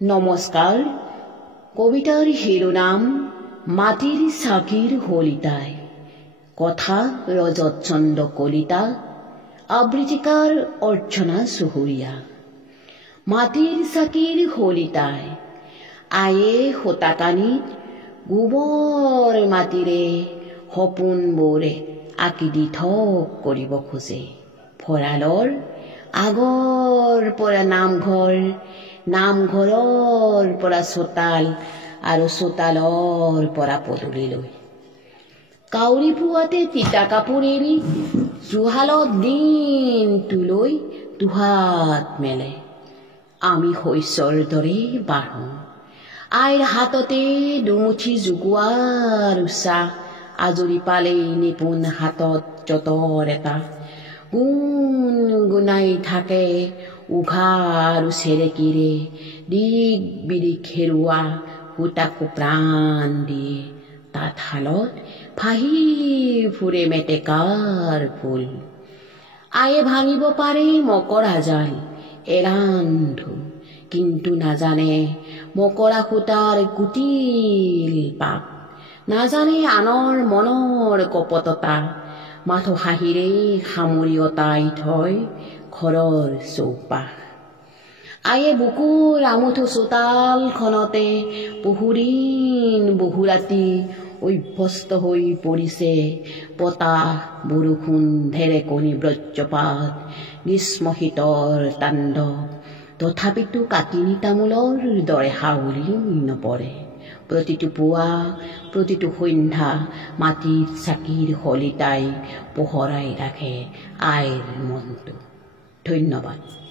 নমস্কাৰ। কবিতাৰ শিৰোনাম মাটিৰ চাকিৰ হলিতাই, কথা ৰজত চন্দ্ৰ কলিতা, আবৃত্তিকাৰ অৰ্চনা চুহুৰীয়া। মাটিৰ চাকিৰ হলিতাই আয়ে হোতাকানিত গোবৰ মাটিৰে সপোনবোৰে আঁকি দি থক কৰিব খোজে। ভঁৰালৰ আগৰ পৰা নামঘৰ, নামঘৰৰ পৰা চোতাল আৰু চোতালৰ পৰা পদূলিলৈ। কাউৰী পুৱাতে তিতা কাপোৰ এৰি জুহালত দিনটোলৈ দুহাত মেলে। আমি শস্যৰ দৰে বাঢ়ো, আইৰ হাততে দুমুঠি জোকোৱাৰ উৎসাহ, আজৰি পালেই নিপুণ হাতত যঁতৰ এটা গুণগুণাই থাকে। উঘা আৰু চেৰেকীৰে দিক বিদিক হেৰুৱা সূতাকো প্ৰাণ দিয়ে। তাঁতশালত ভাহি ফুৰে মেটেকাৰ ফুল। আয়ে ভাঙিব পাৰে মকৰা জাল এৰান্ধো, কিন্তু নাজানে মকৰা সূতাৰ কুটিল পাক। নাজানে আনৰ মনৰ কপটতা, মাথো হাঁহিৰে সামৰি অতাই থয় ঘৰৰ চৌপাশ। আয়ে বুকুৰ আমঠু চোতালখনতে বহুদিন বহু ৰাতি অভ্যস্ত হৈ পৰিছে। বতাহ, বৰষুণ, ঢেৰেকণি, বজ্ৰপাত, গ্ৰীষ্ম শীতৰ তাণ্ডৱ, তথাপিতো কাটিনী তামোলৰ দৰে হাউলি নপৰে। প্ৰতিটো পুৱা, প্ৰতিটো সন্ধ্যা মাটিৰ চাকিৰ হলিতাই পোহৰাই ৰাখে আইৰ মনটো। ধন্যবাদ।